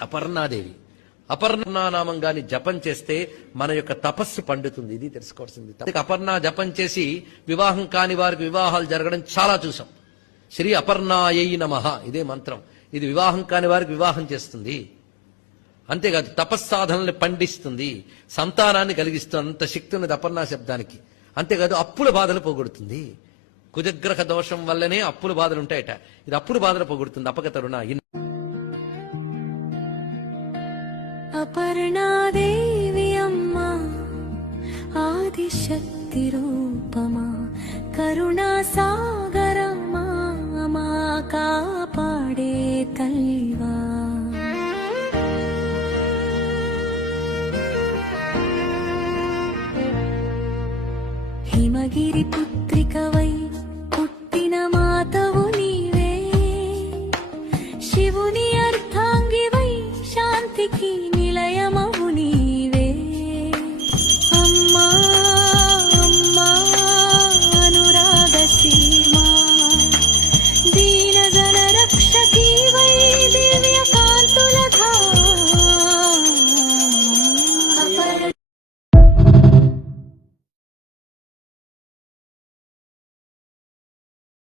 అపర్ణాదేవి. అపర్ణానామం గాని జపం చేస్తే మన యొక్క తపస్సు పండుతుంది. ఇది తెలుసుకోవాల్సింది. అపర్ణ జపం చేసి వివాహం కాని వారికి వివాహాలు జరగడం చాలా చూసాం. శ్రీ అపర్ణాయై నమః ఇదే మంత్రం. ఇది వివాహం కాని వారికి వివాహం చేస్తుంది. అంతేకాదు తపస్సాధనల్ని పండిస్తుంది, సంతానాన్ని కలిగిస్తుంది. అంత శక్తి ఉన్నది అపర్ణ శబ్దానికి. అంతేకాదు అప్పుల బాధలు పోగొడుతుంది. కుజగ్రహ దోషం వల్లనే అప్పుల బాధలు ఉంటాయట. ఇది అప్పుల బాధలు పోగొడుతుంది. అపగతరుణ. అపర్ణాదేవి అమ్మా ఆదిశక్తి రూపమా కరుణా సాగరమా మా కాపాడే తల్వా. హిమగిరి పుత్రిక